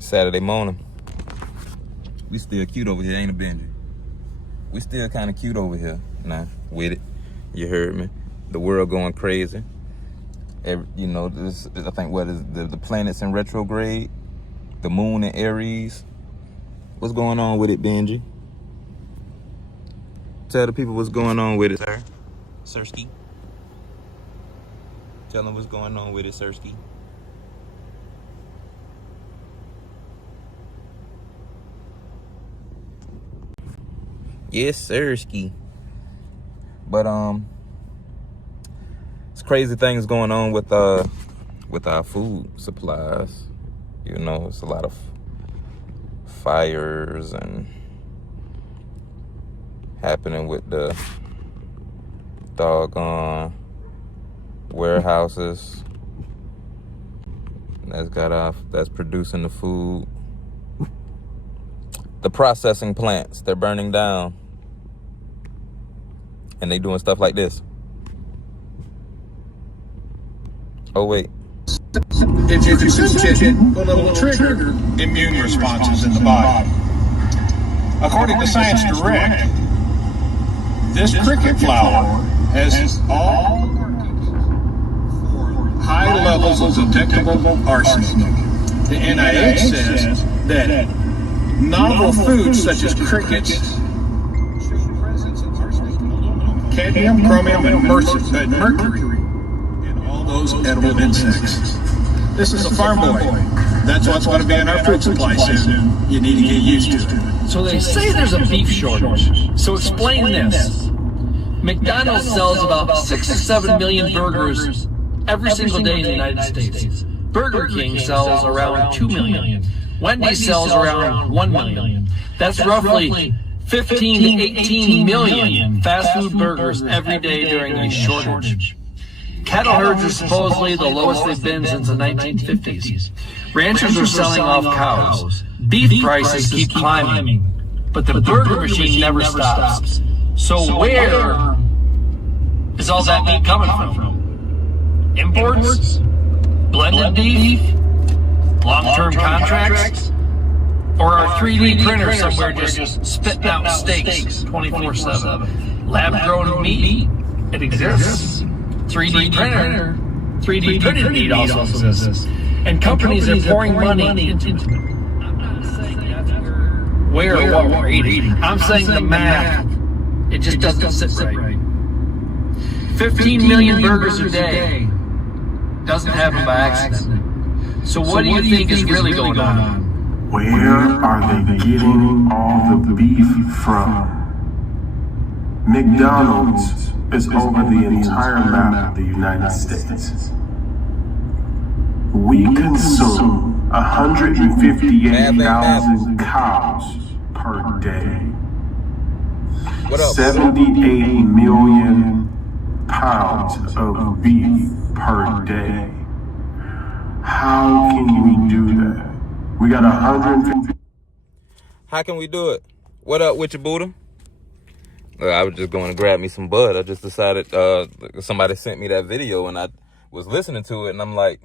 Saturday morning. We still cute over here, ain't it, Benji? We still kind of cute over here. Nah, with it. You heard me. The world going crazy. You know, this, I think, what is the planets in retrograde? The moon in Aries. What's going on with it, Benji? Tell the people what's going on with it, sir. Sirski. Tell them what's going on with it, Sirski. Yes, Sirski. But it's crazy things going on with our food supplies. You know, it's a lot of fires and happening with the doggone warehouses that's producing the food. The processing plants, they're burning down. And they doing stuff like this. Oh, wait. If you consume chicken, it will trigger immune responses in the body. According to Science Direct, this cricket flour has all high levels of detectable arsenic. The NIH says that novel foods such as crickets, cadmium, chromium, and mercury in all those edible insects. This is a farm boy. That's what's going to be in our food supply soon. You need to get used to it. So they say there's a beef shortage. So explain this. McDonald's sells about 6 to 7 million burgers every single day in the United States. Burger King sells around 2 million. Wendy's sells around 1 million. That's roughly 15 to 18 million fast food burgers every day during a shortage. Cattle herds are supposedly the lowest they've been since the 1950s. Ranchers are selling off cows. Beef prices keep climbing, but the burger machine never stops. So where is all that meat coming from? Imports? Blended beef? Long-term contracts? Or our 3D printer somewhere just spitting out steaks 24/7? Lab-grown meat? It exists. 3D printer? 3D printed meat also exists. And companies are pouring money into it. I'm not saying that's where or what we're eating. I'm saying the math. It just doesn't sit right. 15 million burgers a day doesn't happen by accident. So what do you think is really going on? Where are they getting all the beef from? McDonald's is over the entire map of the United States. We consume 158,000 cows per day. 78 million pounds of beef per day. How can we do that? We got 150. How can we do it? What up with you, Buddha? I was just going to grab me some bud. I just decided, somebody sent me that video and I was listening to it and I'm like,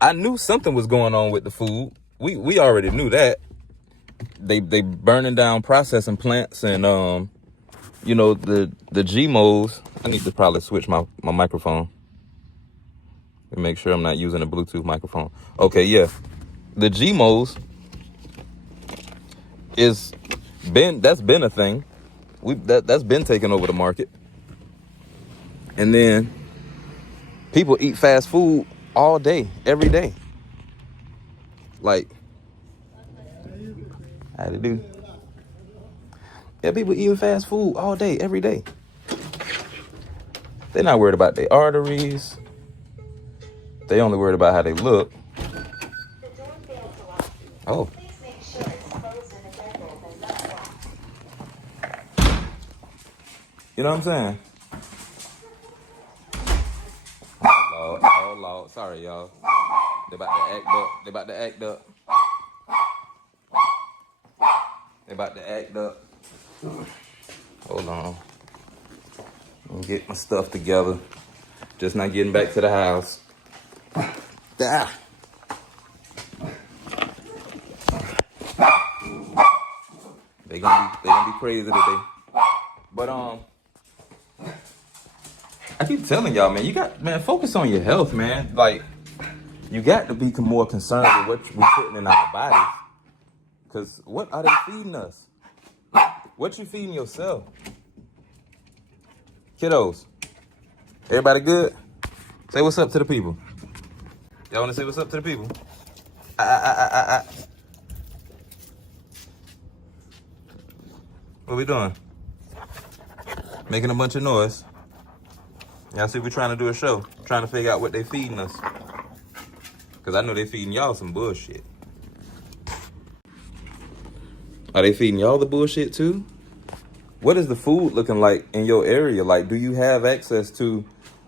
I knew something was going on with the food. We already knew that. They burning down processing plants and, you know, the GMOs. I need to probably switch my microphone and make sure I'm not using a Bluetooth microphone. Okay, yeah. The GMOs that's been a thing. That's been taking over the market. And then people eat fast food all day, every day. Like, how to do? Yeah, people eating fast food all day, every day. They're not worried about their arteries. They only worried about how they look. Oh. You know what I'm saying? Oh, Lord. Sorry, y'all. They about to act up. They about to act up. Hold on. Let me get my stuff together. Just not getting back to the house. Ah. gonna be crazy today. But I keep telling y'all, man, focus on your health, man. Like, you got to be more concerned with what we're putting in our bodies. Cause what are they feeding us? What you feeding yourself? Kiddos, everybody good? Say what's up to the people. Y'all wanna say what's up to the people? What we doing? Making a bunch of noise. Y'all see we trying to do a show. Trying to figure out what they feeding us. Cause I know they feeding y'all some bullshit. Are they feeding y'all the bullshit too? What is the food looking like in your area? Like, do you have access to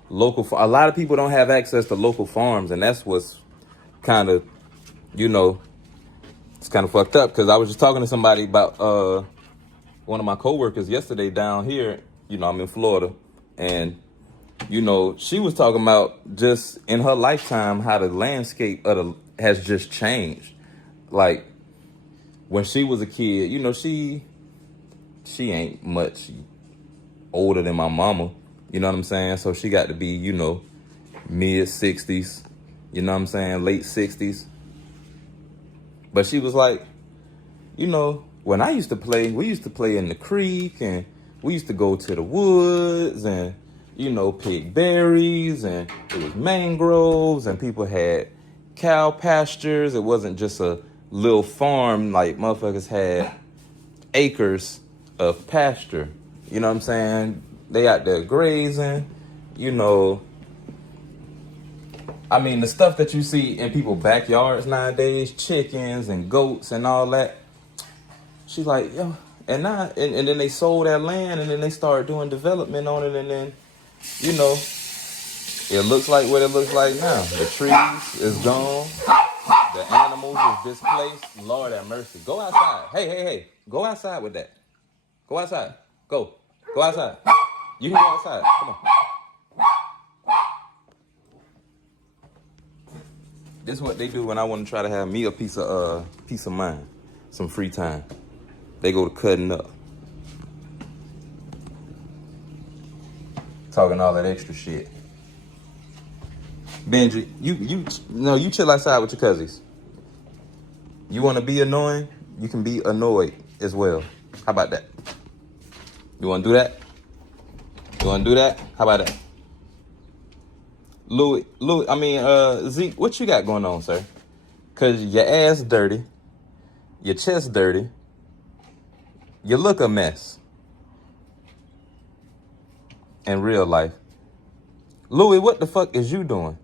local? A lot of people don't have access to local farms, and that's what's kind of, it's kind of fucked up. Because I was just talking to somebody about one of my coworkers yesterday down here. I'm in Florida, and she was talking about just in her lifetime how the landscape has just changed. Like, when she was a kid, she ain't much older than my mama. You know what I'm saying? So she got to be, mid 60s. You know what I'm saying? Late 60s. But she was like, when I used to play, we used to play in the creek, and we used to go to the woods and, pick berries, and it was mangroves, and people had cow pastures. It wasn't just a little farm. Like, motherfuckers had acres of pasture. You know what I'm saying? They out there grazing, the stuff that you see in people's backyards nowadays, chickens and goats and all that. She's like, yo, and then they sold that land, and then they started doing development on it, and then, it looks like what it looks like now. The trees is gone. The animals is displaced. Lord have mercy. Go outside. Hey. Go outside with that. Go outside. Go outside. You can go outside. Come on. This is what they do when I want to try to have me a piece of mind, some free time. They go to cutting up, talking all that extra shit. Benji, you chill outside with your cousins. You want to be annoying? You can be annoyed as well. How about that? You want to do that? How about that? Zeke, what you got going on, sir? Cause your ass dirty, your chest dirty, you look a mess. In real life. Louis, what the fuck is you doing?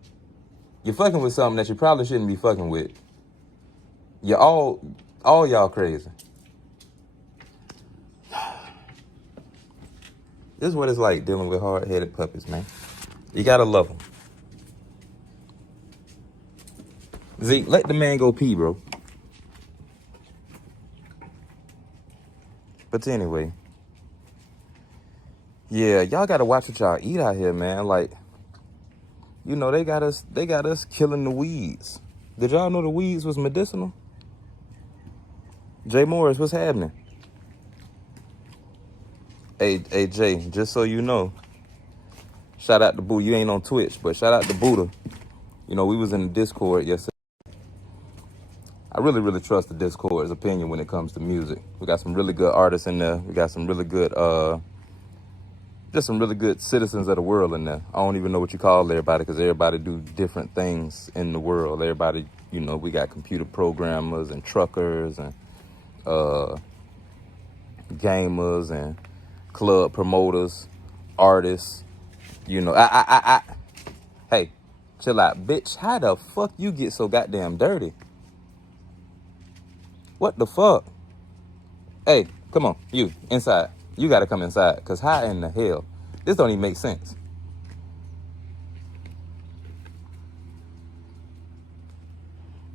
You're fucking with something that you probably shouldn't be fucking with. You're all y'all crazy. This is what it's like dealing with hard-headed puppies, man. You gotta love them. Zeke, let the man go pee, bro. But anyway, yeah, y'all gotta watch what y'all eat out here, man. Like, they got us killing the weeds. Did y'all know the weeds was medicinal? Jay Morris, what's happening? Hey, Jay, just so you know, shout out to Boo. You ain't on Twitch, but shout out to Buddha. We was in the Discord yesterday. I really, really trust the Discord's opinion when it comes to music. We got some really good artists in there. We got some really good, just some really good citizens of the world in there. I don't even know what you call everybody, because everybody do different things in the world. Everybody, we got computer programmers and truckers and gamers and club promoters, artists. Hey, chill out, bitch. How the fuck you get so goddamn dirty? What the fuck? Hey, come on, you, inside. You gotta come inside, because how in the hell? This don't even make sense.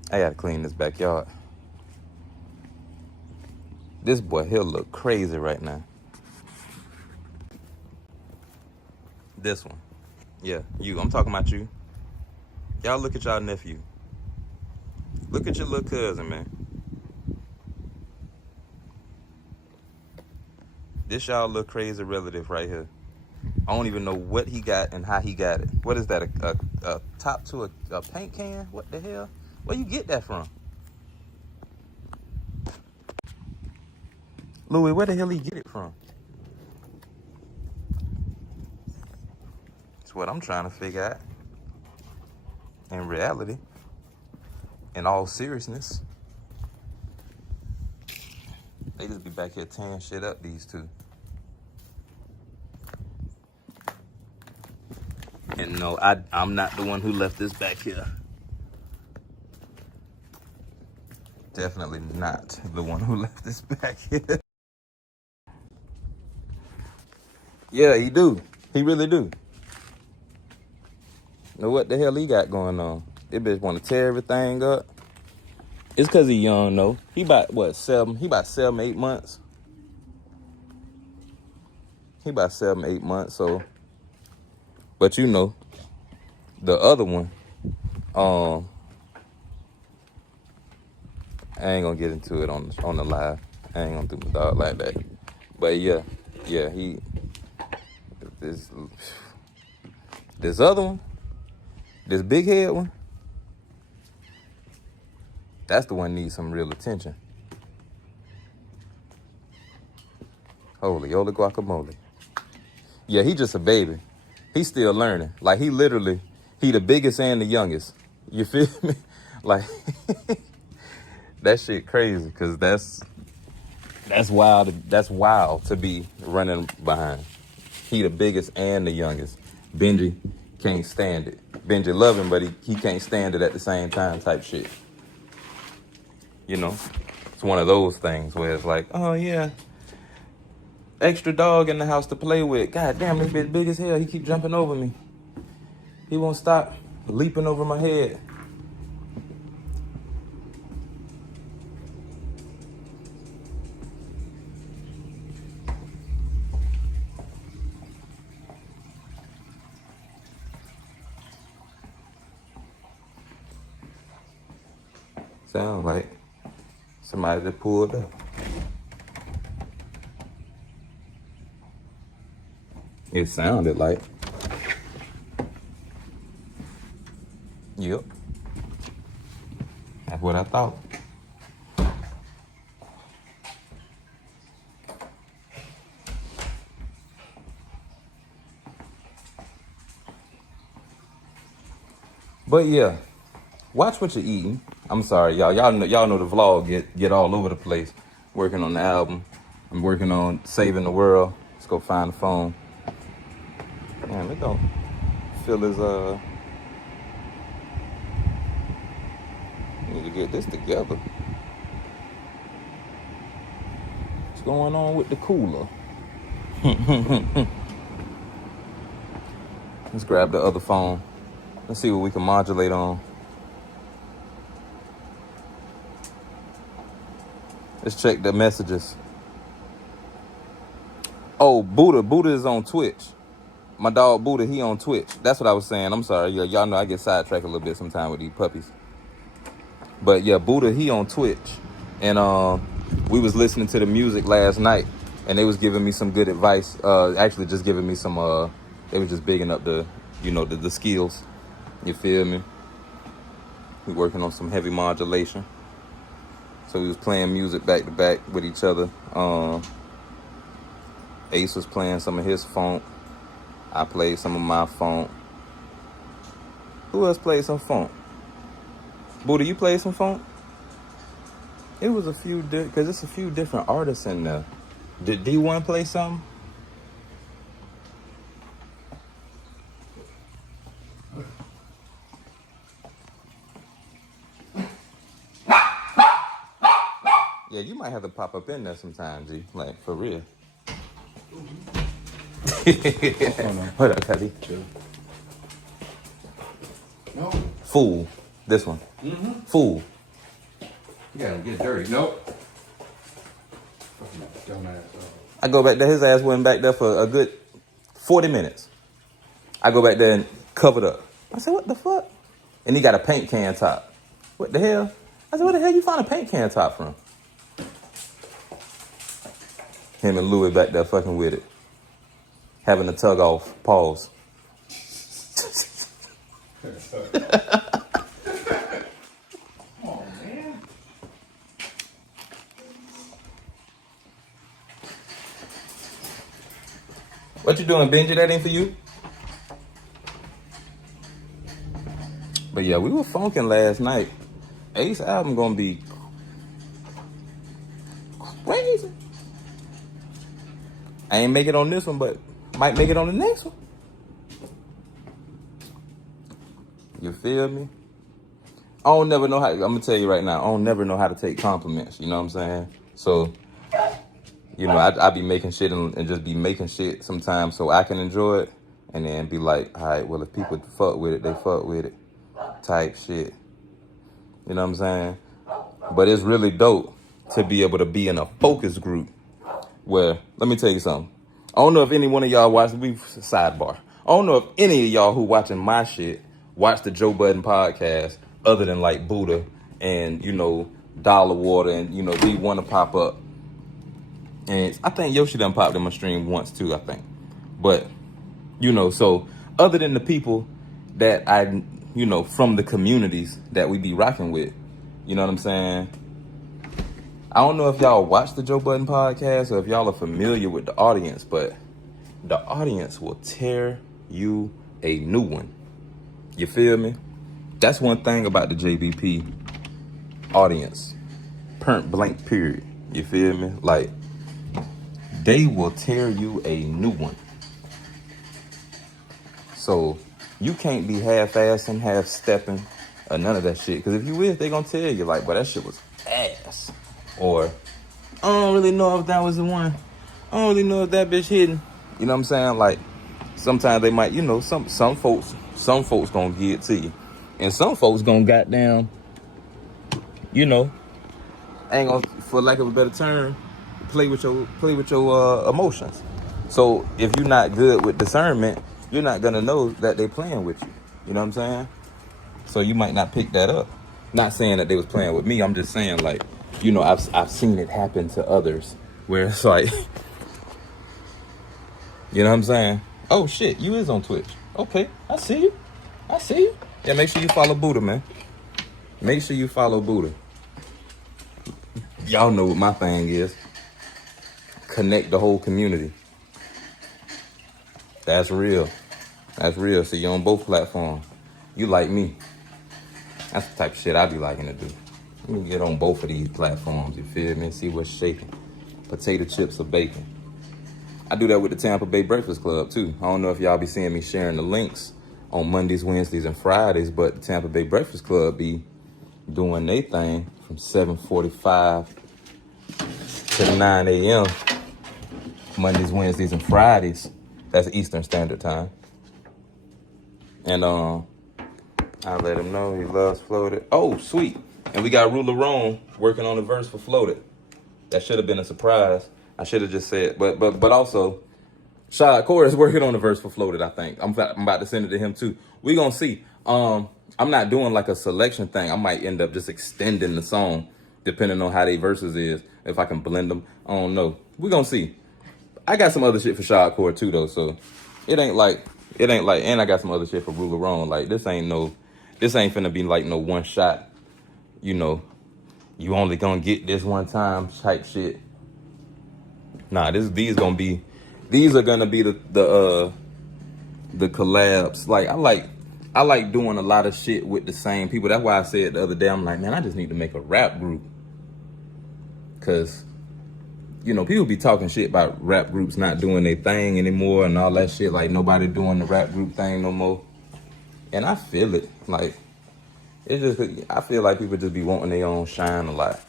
I gotta clean this backyard. This boy, he'll look crazy right now. This one. Yeah, you. I'm talking about you. Y'all look at y'all nephew. Look at your little cousin, man. This y'all little crazy relative right here. I don't even know what he got and how he got it. What is that, a top to a paint can? What the hell? Where you get that from? Louis, where the hell he get it from? That's what I'm trying to figure out. In reality, in all seriousness, they just be back here tearing shit up, these two. And no, I'm not the one who left this back here. Definitely not the one who left this back here. Yeah, he do. He really do. Know what the hell he got going on? This bitch want to tear everything up. It's because he young, though. He about, what, 7? He about 7, 8 months. He about 7, 8 months, so. But you know, the other one, I ain't gonna get into it on the live. I ain't gonna do my dog like that. But yeah, he, this other one, this big head one, that's the one needs some real attention. Holy guacamole. Yeah, he just a baby. He's still learning. Like, he the biggest and the youngest. You feel me? Like, that shit crazy, because that's wild to be running behind. He the biggest and the youngest. Benji can't stand it. Benji love him, but he can't stand it at the same time type shit. You know? It's one of those things where it's like, oh yeah, extra dog in the house to play with. God damn, this bitch big as hell. He keep jumping over me. He won't stop leaping over my head. Sound like somebody that pulled up. It sounded like. Yep. That's what I thought. But yeah, watch what you're eating. I'm sorry, y'all. Y'all know the vlog get all over the place. Working on the album. I'm working on saving the world. Let's go find the phone. Man, they don't feel his need to get this together. What's going on with the cooler? Let's grab the other phone. Let's see what we can modulate on. Let's check the messages. Oh, Buddha is on Twitch. My dog Buddha, he on Twitch. That's what I was saying. I'm sorry. Yeah, y'all know I get sidetracked a little bit sometimes with these puppies. But yeah, Buddha, he on Twitch. And we was listening to the music last night, and they was giving me some good advice. Actually just giving me some, they was just bigging up the, the skills. You feel me? We working on some heavy modulation. So we was playing music back to back with each other. Ace was playing some of his funk. I played some of my funk. Who else played some funk? Buddha, you played some funk? It was a few, because it's a few different artists in there. Did D1 play something? Yeah, you might have to pop up in there sometime, G. Like, for real. What up, Cuddy? No. Fool. This one. Mm-hmm. Fool. You gotta get dirty. Nope. Fucking dumbass. I go back there. His ass went back there for a good 40 minutes. I go back there and covered up. I said, what the fuck? And he got a paint can top. What the hell? I said, where the hell you find a paint can top from? Him and Louis back there fucking with it. Having a tug off. Pause. Oh, man. What you doing, Benji? That ain't for you? But yeah, we were funking last night. Ace album gonna be crazy. I ain't make it on this one, but might make it on the next one. You feel me? I don't never know how, I'm gonna tell you right now, I don't never know how to take compliments, you know what I'm saying? So, you know, I be making shit and just be making shit sometimes so I can enjoy it. And then be like, all right, well, if people fuck with it, they fuck with it. Type shit. You know what I'm saying? But it's really dope to be able to be in a focus group where, let me tell you something. I don't know if any one of y'all watch, sidebar. I don't know if any of y'all who watching my shit watch the Joe Budden podcast other than like Buddha and, you know, Dollar Water and, you know, we want to pop up. And I think Yoshi done popped in my stream once too, I think. But, you know, so other than the people that I, you know, from the communities that we be rocking with, you know what I'm saying? I don't know if y'all watch the Joe Budden podcast or if y'all are familiar with the audience, but the audience will tear you a new one. You feel me? That's one thing about the JBP audience. Point blank period. You feel me? Like, they will tear you a new one. So you can't be half-assing, half-stepping, or none of that shit. Because if you is, they gonna tell you, like, but that shit was ass. Or, I don't really know if that was the one. I don't really know if that bitch hitting. You know what I'm saying? Like, sometimes they might, you know, some folks gonna give it to you. And some folks gonna goddamn, you know, ain't gonna, for lack of a better term, play with your emotions. So if you're not good with discernment, you're not gonna know that they playing with you. You know what I'm saying? So you might not pick that up. Not saying that they was playing with me. I'm just saying, like, you know, I've seen it happen to others where it's like, you know what I'm saying? Oh shit, you is on Twitch. Okay, I see you. Yeah, make sure you follow Buddha, man. Make sure you follow Buddha. Y'all know what my thing is. Connect the whole community. That's real. So you're on both platforms. You like me. That's the type of shit I be liking to do. Let me get on both of these platforms, you feel me? See what's shaking. Potato chips or bacon. I do that with the Tampa Bay Breakfast Club too. I don't know if y'all be seeing me sharing the links on Mondays, Wednesdays, and Fridays, but the Tampa Bay Breakfast Club be doing their thing from 7:45 to 9 a.m. Mondays, Wednesdays, and Fridays. That's Eastern Standard Time. And I let him know he loves Floated. Oh, sweet. And we got Ruler Rome working on the verse for Floated. That should have been a surprise. I should have just said, but also, Shad Core is working on the verse for Floated, I think. I'm about to send it to him too. We gonna see. I'm not doing like a selection thing. I might end up just extending the song depending on how they verses is. If I can blend them, I don't know. We gonna see. I got some other shit for Shad Core too though, so it ain't like, and I got some other shit for Ruler Rome. Like this ain't finna be like no one shot, you know, you only gonna get this one time type shit. Nah, these are gonna be the collabs. Like I like doing a lot of shit with the same people. That's why I said the other day, I'm like, man, I just need to make a rap group. Cause, you know, people be talking shit about rap groups not doing their thing anymore and all that shit. Like nobody doing the rap group thing no more. And I feel it. Like, I feel like people just be wanting their own shine a lot.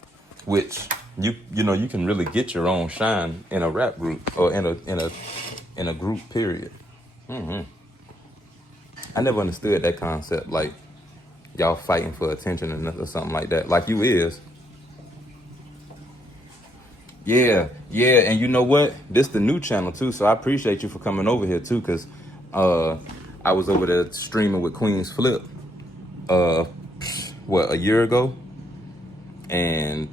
Which you know, you can really get your own shine in a rap group or in a group, period. I never understood that concept, like y'all fighting for attention or something like that. Like you is. Yeah, and you know what? This the new channel too, so I appreciate you for coming over here too, cause I was over there streaming with Queen's Flip a year ago, and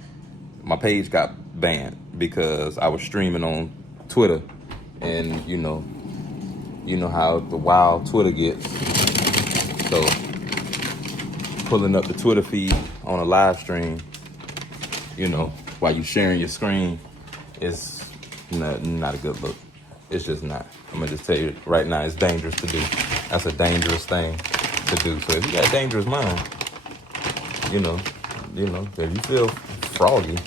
my page got banned because I was streaming on Twitter, and you know how the wild Twitter gets. So pulling up the Twitter feed on a live stream, while you sharing your screen, is not a good look. It's just not. I'm gonna just tell you right now, it's dangerous to do. That's a dangerous thing to do. So if you got a dangerous mind, if you feel froggy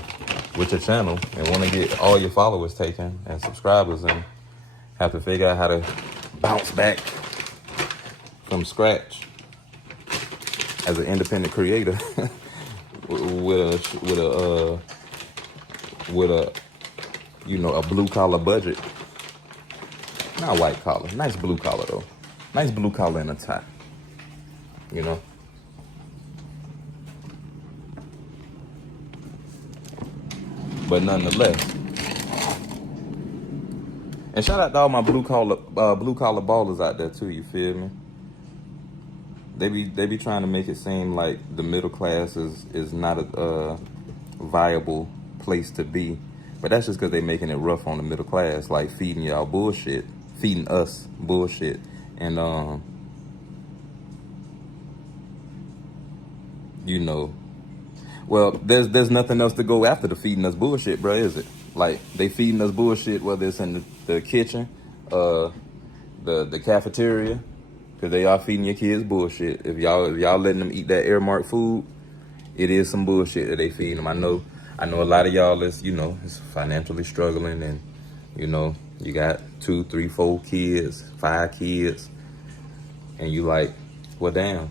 with your channel and want to get all your followers taken and subscribers and have to figure out how to bounce back from scratch as an independent creator with a blue collar budget. Not white collar, nice blue collar though. Nice blue collar and a tie. But nonetheless. And shout out to all my blue collar ballers out there too, you feel me? They be trying to make it seem like the middle class is not a viable place to be. But that's just because they making it rough on the middle class, like feeding y'all bullshit, feeding us bullshit. And well, there's nothing else to go after the feeding us bullshit, bro, is it? Like, they feeding us bullshit, whether it's in the kitchen, the cafeteria, because they are feeding your kids bullshit. If y'all letting them eat that earmarked food, it is some bullshit that they feeding them. I know a lot of y'all is financially struggling, and you got 2, 3, 4 kids, 5 kids, and you like, well, damn,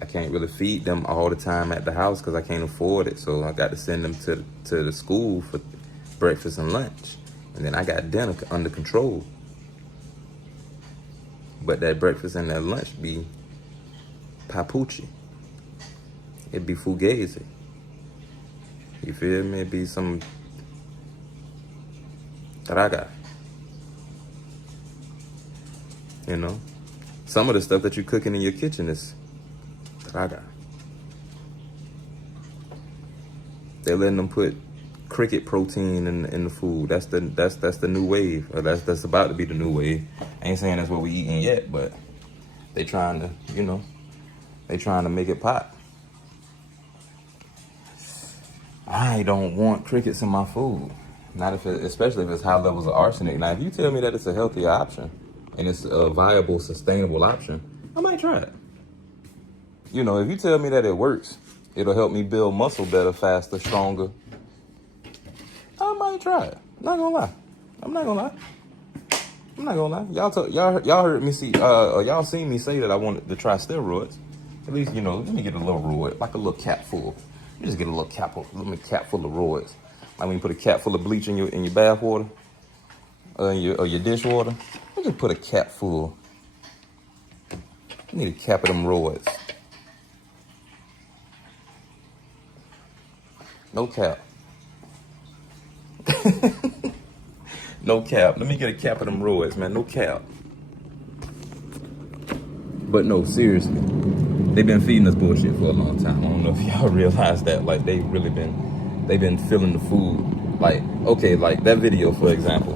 I can't really feed them all the time at the house because I can't afford it. So I got to send them to the school for breakfast and lunch, and then I got dinner under control. But that breakfast and that lunch be papucci. It be fugazi. You feel me? It be some traga. Some of the stuff that you're cooking in your kitchen is traga. They're letting them put cricket protein in the food. That's the new wave. Or that's about to be the new wave. I ain't saying that's what we eating yet, but they trying to make it pop. I don't want crickets in my food. Especially if it's high levels of arsenic. Now, if you tell me that it's a healthier option and it's a viable, sustainable option, I might try it. If you tell me that it works, it'll help me build muscle better, faster, stronger, I might try it. I'm not gonna lie. Y'all heard me y'all seen me say that I wanted to try steroids. At least, let me get a little roid, like a little cap full. You just get a little cap full of roids. Like when you put a cap full of bleach in your bath water, or your dishwater, you just put a cap full. You need a cap of them roids. No cap. No cap. Let me get a cap of them roids, man. No cap. But no, seriously. They've been feeding us bullshit for a long time. I don't know if y'all realize that. Like, they've been filling the food. Like, okay, like that video, for example.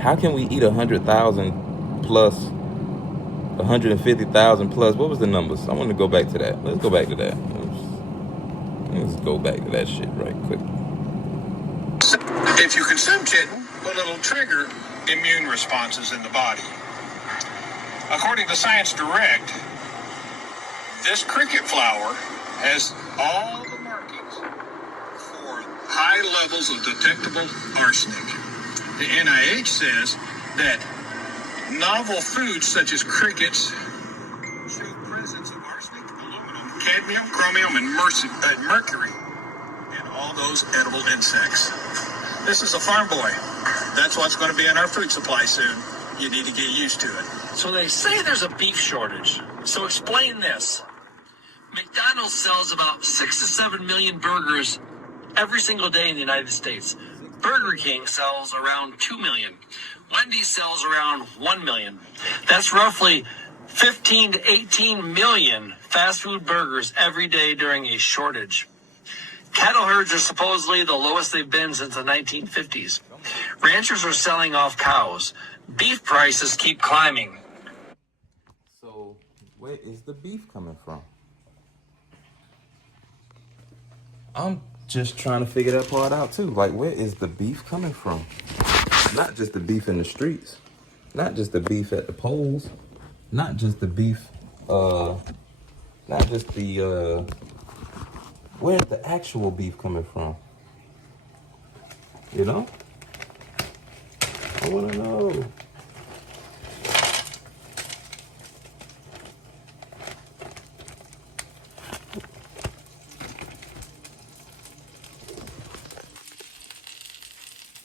How can we eat 100,000 plus, 150,000 plus? What was the numbers? I want to go back to that. Let's go back to that. Let's go back to that shit right quick. If you consume chitin, well, it'll trigger immune responses in the body. According to Science Direct, this cricket flower has all the markings for high levels of detectable arsenic. The NIH says that novel foods such as crickets show presence of arsenic, aluminum, cadmium, chromium, and mercury in all those edible insects. This is a farm boy. That's what's going to be in our food supply soon. You need to get used to it. So they say there's a beef shortage. So explain this. McDonald's sells about 6 to 7 million burgers every single day in the United States. Burger King sells around 2 million. Wendy's sells around 1 million. That's roughly 15 to 18 million fast food burgers every day during a shortage. Cattle herds are supposedly the lowest they've been since the 1950s. Ranchers are selling off cows. Beef prices keep climbing. So, where is the beef coming from? I'm just trying to figure that part out too. Like, where is the beef coming from? Not just the beef in the streets. Not just the beef at the polls. Not just the beef, not just the, where's the actual beef coming from? You know? I wanna know.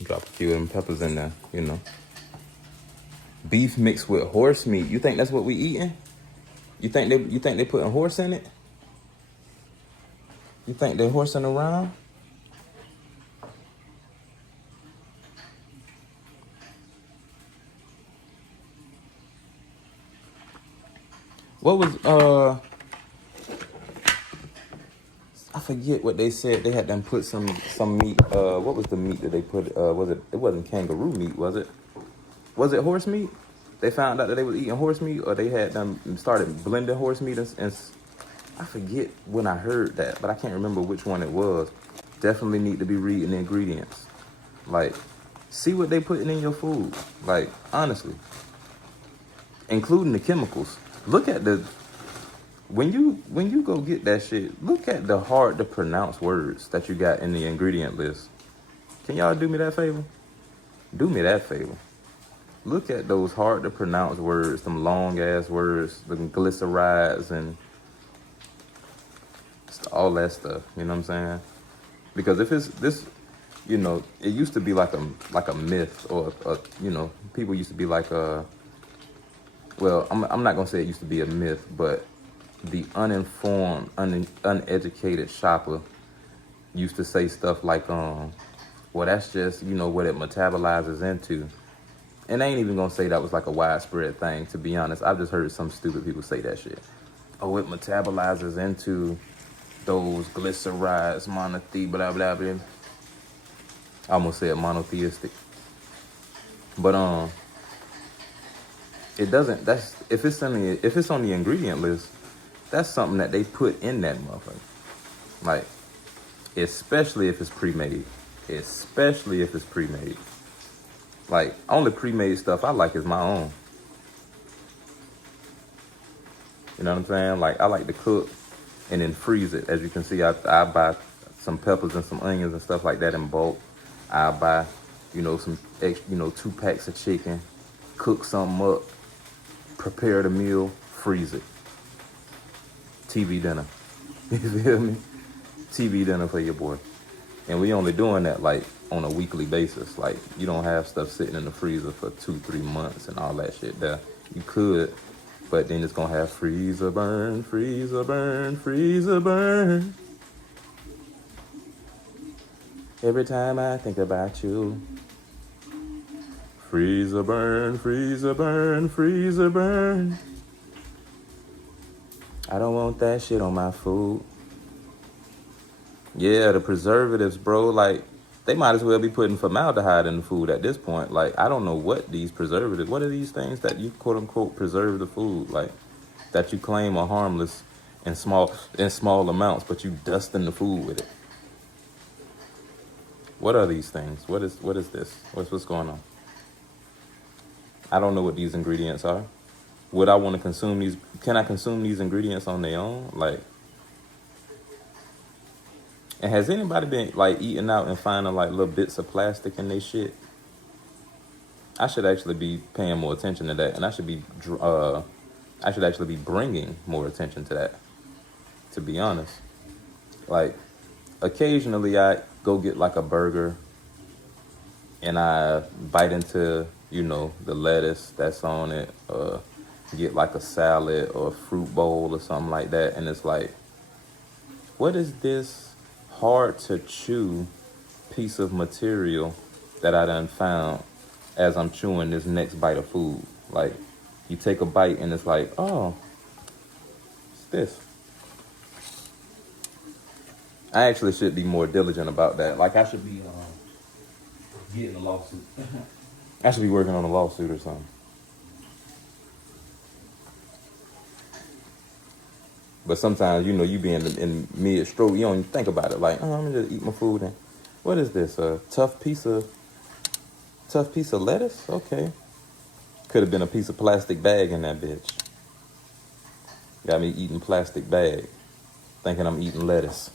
Drop a few of them peppers in there, you know. Beef mixed with horse meat. You think that's what we eating? You think they putting horse in it? You think they're horsing around? What was I forget what they said. They had them put some meat. What was the meat that they put? It wasn't kangaroo meat, was it? Was it horse meat? They found out that they was eating horse meat, or they had them started blending horse meat, and I forget when I heard that, but I can't remember which one it was. Definitely need to be reading the ingredients. Like, see what they putting in your food. Like, honestly, including the chemicals. Look at the when you go get that shit. Look at the hard to pronounce words that you got in the ingredient list. Can y'all do me that favor? Do me that favor. Look at those hard to pronounce words, them long ass words, the glycerides and all that stuff. You know what I'm saying? Because if it's this, you know, it used to be like a myth, or you know, people used to be like well, I'm not gonna say it used to be a myth, but the uninformed, uneducated shopper used to say stuff like, well, that's just, you know, what it metabolizes into. And I ain't even gonna say that was like a widespread thing, to be honest. I've just heard some stupid people say that shit. Oh, it metabolizes into those glycerides, blah, blah, blah. I almost said monotheistic. But, it doesn't, that's, if it's on the ingredient list, that's something that they put in that motherfucker. Like, especially if it's pre-made. Especially if it's pre-made. Like, only pre-made stuff I like is my own. You know what I'm saying? Like, I like to cook and then freeze it. As you can see, I buy some peppers and some onions and stuff like that in bulk. I buy, you know, some extra, you know, 2 packs of chicken, cook something up, prepare the meal, freeze it. TV dinner. You feel me? TV dinner for your boy. And we only doing that like on a weekly basis. Like, you don't have stuff sitting in the freezer for 2-3 months and all that shit there. You could, but then it's gonna have freezer burn, freezer burn, freezer burn. Every time I think about you. Freezer burn, freezer burn, freezer burn. I don't want that shit on my food. Yeah, the preservatives, bro, like, they might as well be putting formaldehyde in the food at this point. Like, I don't know what these preservatives, what are these things that you quote unquote preserve the food, like, that you claim are harmless in small amounts, but you dust in the food with it. What are these things? What is this? What's going on? I don't know what these ingredients are. Would I want to consume these? Can I consume these ingredients on their own? Like, and has anybody been like eating out and finding like little bits of plastic in their shit? I should actually be paying more attention to that, and I should actually be bringing more attention to that. To be honest, like, occasionally I go get like a burger, and I bite into, you know, the lettuce that's on it, get like a salad or a fruit bowl or something like that, and it's like, what is this hard to chew piece of material that I done found as I'm chewing this next bite of food? Like, you take a bite and it's like, oh, it's this. I actually should be more diligent about that. Like, I should be getting a lawsuit. I should be working on a lawsuit or something. But sometimes, you know, you be in mid-stroke, you don't even think about it. Like, oh, I'm gonna just eat my food. And what is this? A tough piece of lettuce? Okay. Could have been a piece of plastic bag in that bitch. Got me eating plastic bag, thinking I'm eating lettuce.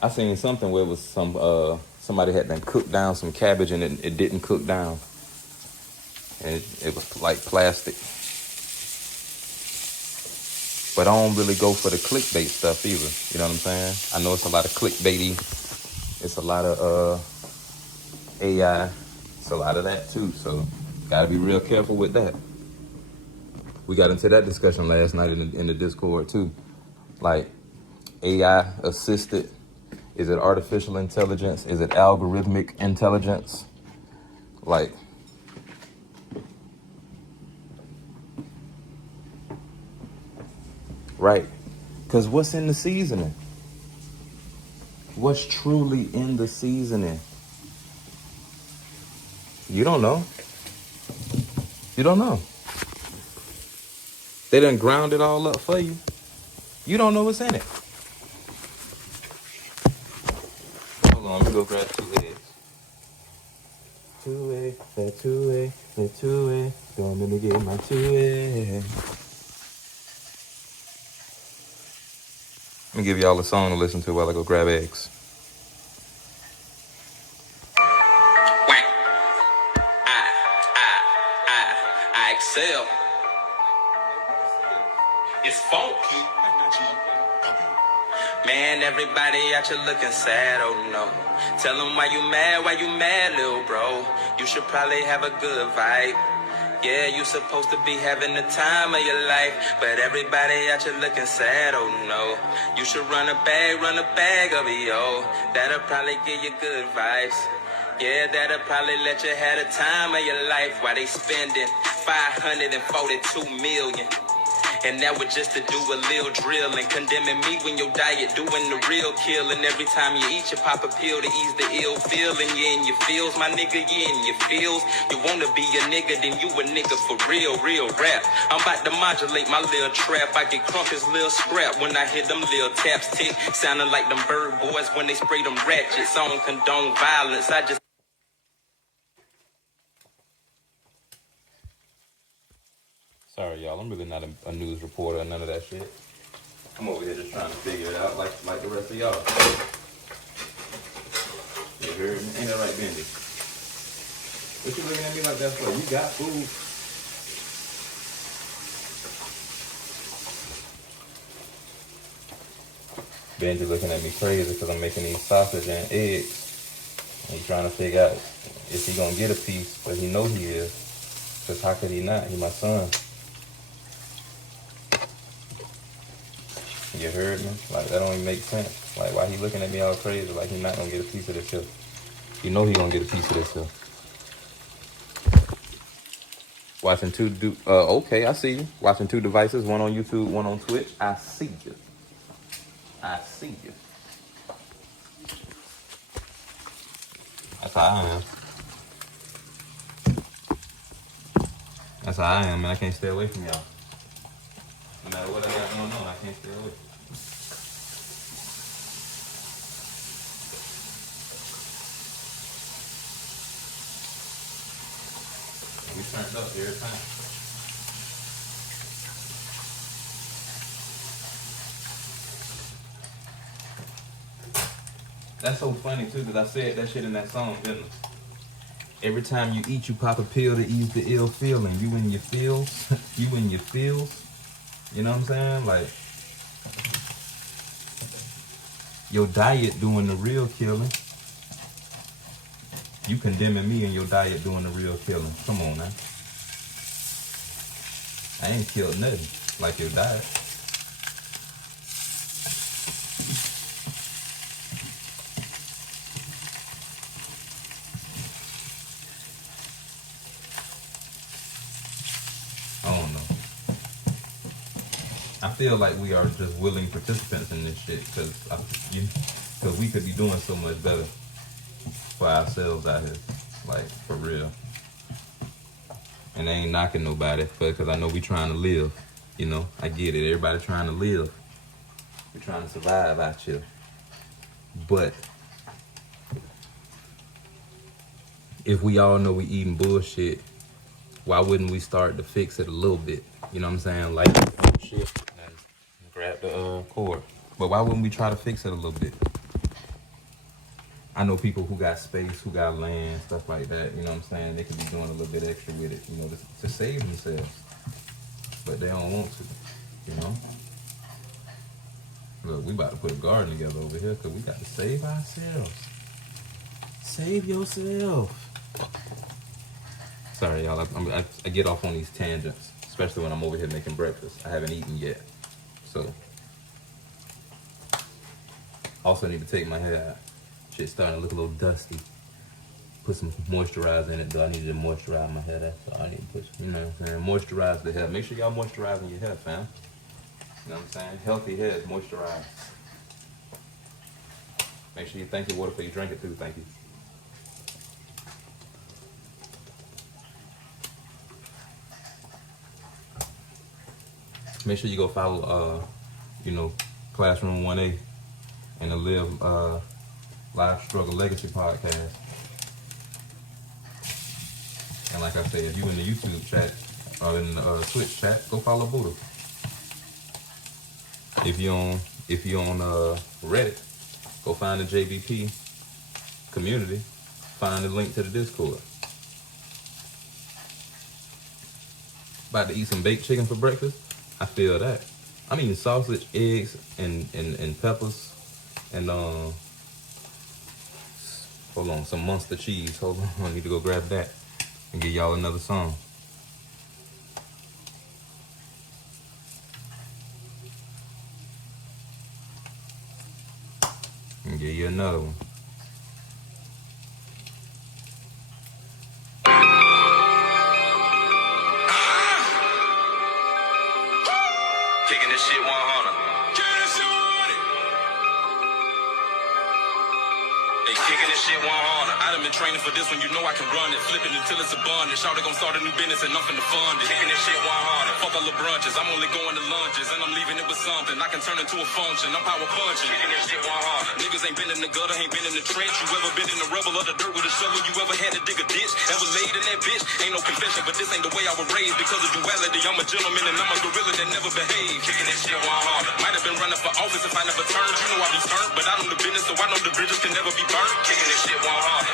I seen something where it was somebody had done cooked down some cabbage and it didn't cook down. And it was like plastic. But I don't really go for the clickbait stuff either. You know what I'm saying? I know it's a lot of clickbaity. It's a lot of AI. It's a lot of that too. So gotta be real careful with that. We got into that discussion last night in the Discord too. Like, AI assisted. Is it artificial intelligence? Is it algorithmic intelligence? Like, right. Because what's in the seasoning? What's truly in the seasoning? You don't know. You don't know. They done ground it all up for you. You don't know what's in it. Hold on, let me go grab 2 eggs. 2 eggs, that 2 eggs, that 2 eggs. Don't let me get my 2 eggs. Let me give y'all a song to listen to while I go grab eggs. I excel. It's funky. Man, everybody out here looking sad, oh no. Tell them why you mad, little bro. You should probably have a good vibe. Yeah, you supposed to be having the time of your life, but everybody out here looking sad, oh no. You should run a bag of it, yo. That'll probably give you good vibes. Yeah, that'll probably let you have the time of your life while they spending $542 million. And that was just to do a little drill and condemning me when your diet doing the real kill. And every time you eat, you pop a pill to ease the ill feeling. You in your feels, my nigga, you in your feels. You wanna be a nigga, then you a nigga for real rap. I'm about to modulate my little trap. I get crunk as little scrap when I hit them little taps tick. Sounding like them bird boys when they spray them ratchets. I don't condone violence, I just... Sorry, y'all. I'm really not a news reporter or none of that shit. I'm over here just trying to figure it out like the rest of y'all. You heard me? Ain't that right, Benji? What you looking at me like that for? You got food. Benji looking at me crazy because I'm making these sausage and eggs. And he's trying to figure out if he gonna get a piece, but he know he is. Because how could he not? He my son. You heard me? Like, that don't even make sense. Like, why he looking at me all crazy? Like, he not gonna get a piece of this shit. You know he gonna get a piece of this shit. Watching okay, I see you. Watching 2 devices, one on YouTube, one on Twitch. I see you. I see you. That's how I am. That's how I am, man. I can't stay away from y'all. No matter what I got going on, I can't stay away. We turned up every time. That's so funny too, because I said that shit in that song, didn't I? Every time you eat, you pop a pill to ease the ill feeling. You in your feels. You in your feels. You know what I'm saying? Like, your diet doing the real killing. You condemning me and your diet doing the real killing. Come on now. I ain't killed nothing like your diet. feel like we are just willing participants in this shit because we could be doing so much better for ourselves out here, like for real. And I ain't knocking nobody because I know we trying to live. You know, I get it. Everybody trying to live. We're trying to survive out here. But if we all know we eating bullshit, why wouldn't we start to fix it a little bit? You know what I'm saying? Like shit and grab the cord. But why wouldn't we try to fix it a little bit? I know people who got space, who got land, stuff like that. You know what I'm saying? They could be doing a little bit extra with it, you know, to save themselves. But they don't want to, you know? Look, we about to put a garden together over here because we got to save ourselves. Save yourself. Sorry, y'all. I get off on these tangents, especially when I'm over here making breakfast. I haven't eaten yet. So, also need to take my hair out. Shit's starting to look a little dusty. Put some moisturizer in it, though. I need to moisturize my hair. That's all I need to put. You know what I'm saying? Moisturize the hair. Make sure y'all moisturizing your hair, fam. You know what I'm saying? Healthy hair is moisturized. Make sure you thank your water before you drink it too. Thank you. Make sure you go follow, Classroom 1A and the Live Struggle Legacy podcast. And like I said, if you in the YouTube chat or in the Twitch chat, go follow Buddha. If you on Reddit, go find the JBP community. Find the link to the Discord. About to eat some baked chicken for breakfast? I feel that. I'm eating sausage, eggs, and peppers, and hold on, some Munster cheese. Hold on, I need to go grab that and give y'all another song. And give you another one. Kicking this shit 100. Hey, kicking this shit 100. I done been training for this one, you know I can run it. Flipping until it's abundant. Shawty gon' start a new business and nothing to fund it. Kicking this shit 100. Fuck all the brunches, I'm only going to lunches. And I'm leaving it with something I can turn into a function. I'm power punching. Kicking this shit 100. Niggas ain't been in the gutter, ain't been in the trench. You ever been in the rubble or the dirt with a shovel? You ever had to dig a ditch? Ever laid in that bitch? Ain't no confession, but this ain't the way I was raised. Because of duality, I'm a gentleman and I'm a gorilla that never behaved. Kicking this shit 100. Might have been running for office if I never turned. You know I be turned, but I know the business, so I know the bridges can never be burned. Kicking this shit 100.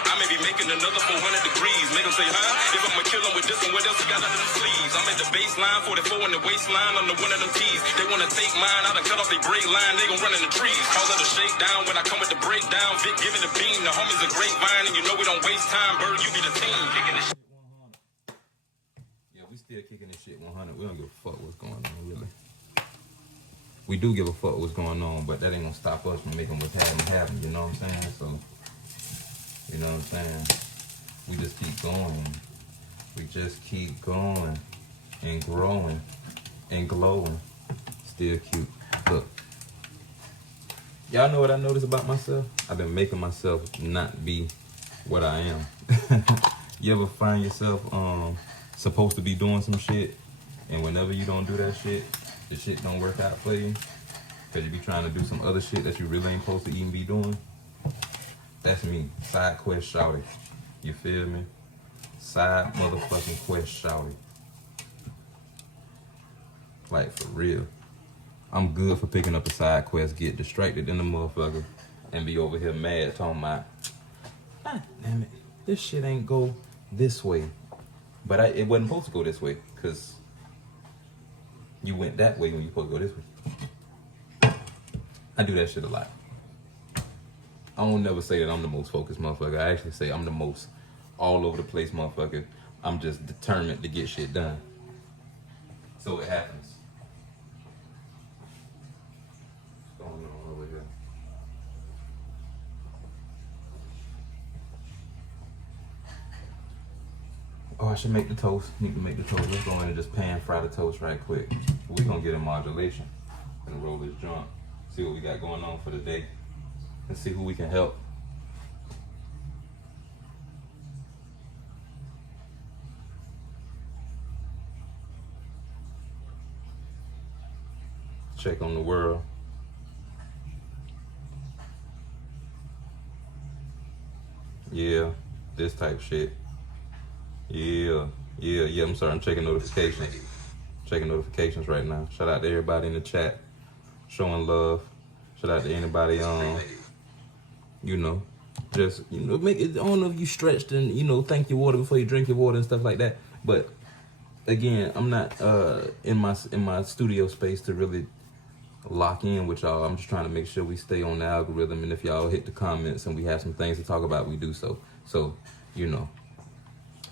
I may be making another 400 degrees. Make them say, huh? If I'ma kill them with this one, what else you got under the sleeves? I'm at the baseline, 44 in the waistline, under one of them keys. They wanna take mine, I done cut off their break line, they gon' run in the trees. Call it a shakedown when I come with the breakdown. Vic giving the beam, the homies a grapevine, and you know we don't waste time, bird, you be the team. Kicking this shit 100. Yeah, we still kicking this shit 100. We don't give a fuck what's going on, really. We do give a fuck what's going on, but that ain't gonna stop us from making what's happening happen, you know what I'm saying? So, you know what I'm saying? We just keep going. We just keep going and growing and glowing. Still cute. Look, y'all know what I noticed about myself? I've been making myself not be what I am. You ever find yourself supposed to be doing some shit, and whenever you don't do that shit, the shit don't work out for you? Because you be trying to do some other shit that you really ain't supposed to even be doing? That's me. Side quest shouty. You feel me? Side motherfucking quest shouty. Like, for real. I'm good for picking up a side quest, get distracted in the motherfucker, and be over here mad talking about, ah, damn it, this shit ain't go this way. But it wasn't supposed to go this way, because you went that way when you supposed to go this way. I do that shit a lot. I won't never say that I'm the most focused motherfucker. I actually say I'm the most all over the place motherfucker. I'm just determined to get shit done. So it happens. What's going on over here? Oh, I should make the toast. Need to make the toast. Let's go in and just pan fry the toast right quick. We're gonna get a modulation. and roll this joint, see what we got going on for the day, and see who we can help. Check on the world. Yeah, this type shit. Yeah. I'm sorry, I'm checking notifications. Checking notifications right now. Shout out to everybody in the chat, showing love. Shout out to anybody just make it. I don't know if you stretched and thank your water before you drink your water and stuff like that. But again, I'm not in my studio space to really lock in with y'all. I'm just trying to make sure we stay on the algorithm, and if y'all hit the comments and we have some things to talk about, we do so. So, I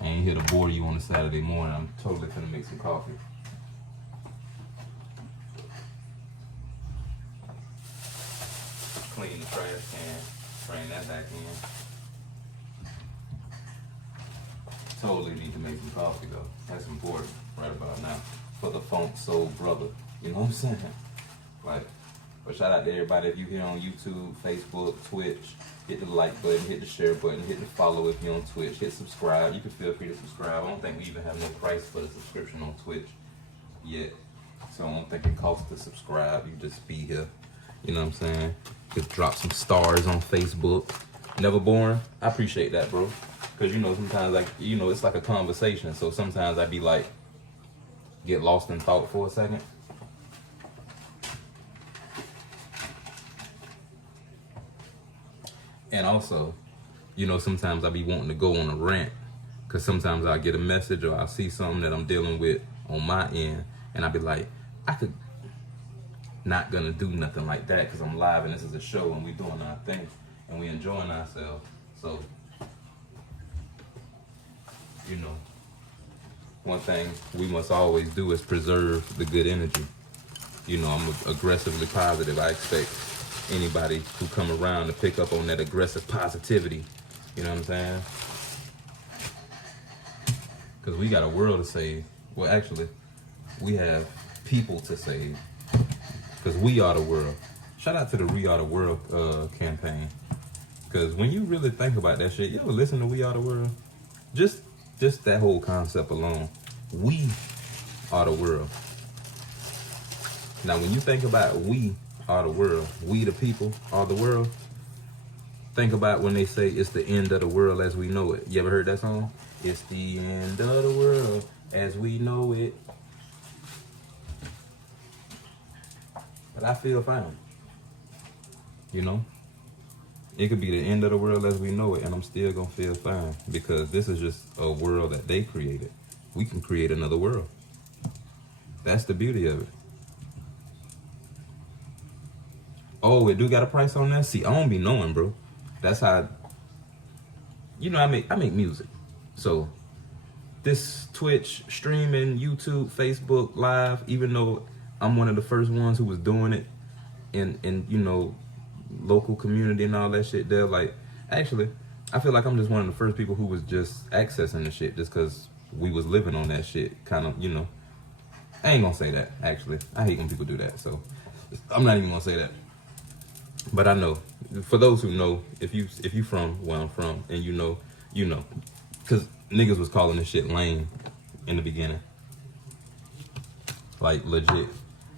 ain't here to bore you on a Saturday morning. I'm totally gonna make some coffee. Clean the trash can, bring that back in. Totally need to make some coffee though. That's important right about now. For the funk soul brother. You know what I'm saying? But shout out to everybody. If you here on YouTube, Facebook, Twitch, hit the like button, hit the share button, hit the follow if you're on Twitch, hit subscribe. You can feel free to subscribe. I don't think we even have no price for the subscription on Twitch yet. So I don't think it costs to subscribe. You just be here. You know what I'm saying? Just drop some stars on Facebook. Never boring. I appreciate that, bro. Because sometimes it's like a conversation. So sometimes I be like, get lost in thought for a second. And also, sometimes I be wanting to go on a rant, because sometimes I get a message or I see something that I'm dealing with on my end, and I be like, not gonna do nothing like that because I'm live and this is a show and we doing our thing and we enjoying ourselves. So, one thing we must always do is preserve the good energy. I'm aggressively positive. I expect anybody who come around to pick up on that aggressive positivity. You know what I'm saying? Because we got a world to save. Well, actually, we have people to save. Because we are the world. Shout out to the We Are the World campaign. Because when you really think about that shit, you ever listen to We Are the World? Just that whole concept alone. We are the world. Now, when you think about we are the world, we the people are the world, think about when they say it's the end of the world as we know it. You ever heard that song? It's the end of the world as we know it. But I feel fine. It could be the end of the world as we know it, and I'm still gonna feel fine, because this is just a world that they created. We can create another world. That's the beauty of it. Oh, it do got a price on that? See, I don't be knowing, bro. That's how, I make music. So this Twitch, streaming, YouTube, Facebook, live, even though I'm one of the first ones who was doing it in local community and all that shit there, actually, I feel like I'm just one of the first people who was just accessing the shit just because we was living on that shit, kind of, I ain't gonna say that, actually. I hate when people do that, so I'm not even gonna say that. But I know, for those who know, if you from where I'm from and you know, because niggas was calling this shit lame in the beginning. Legit.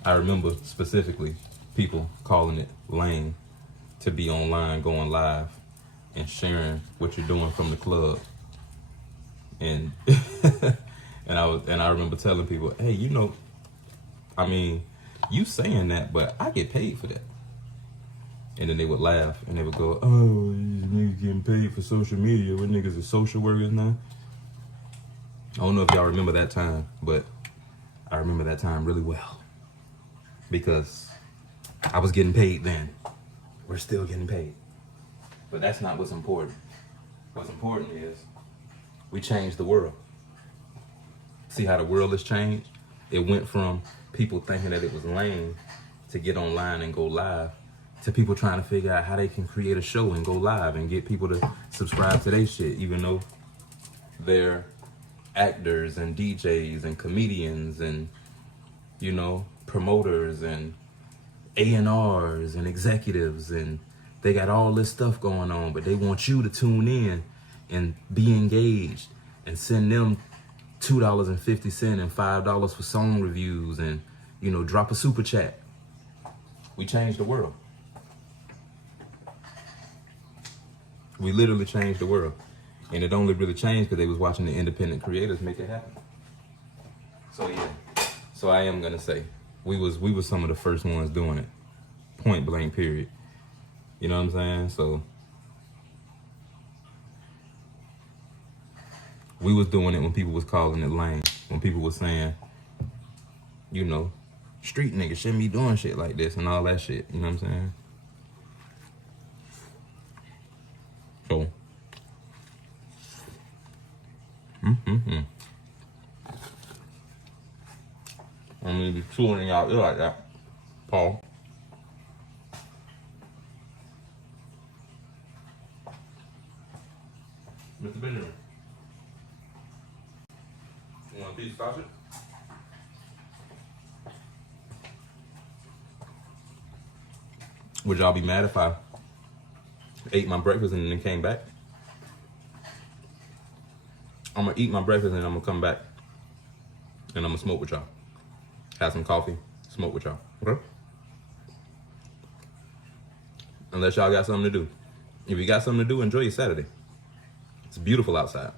I remember specifically people calling it lame to be online, going live, and sharing what you're doing from the club. And and I remember telling people, hey, you saying that, but I get paid for that. And then they would laugh and they would go, oh, these niggas getting paid for social media. What niggas are social workers now? I don't know if y'all remember that time, but I remember that time really well. Because I was getting paid then. We're still getting paid. But that's not what's important. What's important is we changed the world. See how the world has changed? It went from people thinking that it was lame to get online and go live, to people trying to figure out how they can create a show and go live and get people to subscribe to their shit, even though they're actors and DJs and comedians and, promoters and A&Rs and executives, and they got all this stuff going on, but they want you to tune in and be engaged and send them $2.50 and $5 for song reviews, and drop a super chat. We changed the world. We literally changed the world. And it only really changed because they was watching the independent creators make it happen. So yeah. So I am gonna say we was some of the first ones doing it. Point blank period. You know what I'm saying? So we was doing it when people was calling it lame. When people was saying, street niggas shouldn't be doing shit like this and all that shit. You know what I'm saying? So I'm gonna be chewing y'all ear like that. Paul. Mr. Benjamin. You want a piece of sausage? Would y'all be mad if I ate my breakfast and then came back? I'm gonna eat my breakfast and I'm gonna come back and I'm gonna smoke with y'all. Have some coffee, smoke with y'all, okay? Unless y'all got something to do. If you got something to do, enjoy your Saturday. It's beautiful outside.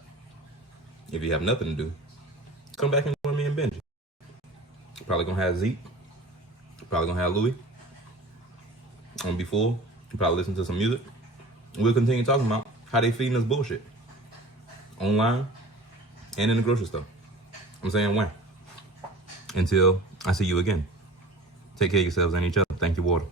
If you have nothing to do, come back and join me and Benji. Probably gonna have Zeke. Probably gonna have Louis. I'm gonna be full. Probably listen to some music. We'll continue talking about how they feeding us bullshit. Online and in the grocery store. I'm saying when. Until I see you again. Take care of yourselves and each other. Thank you, water.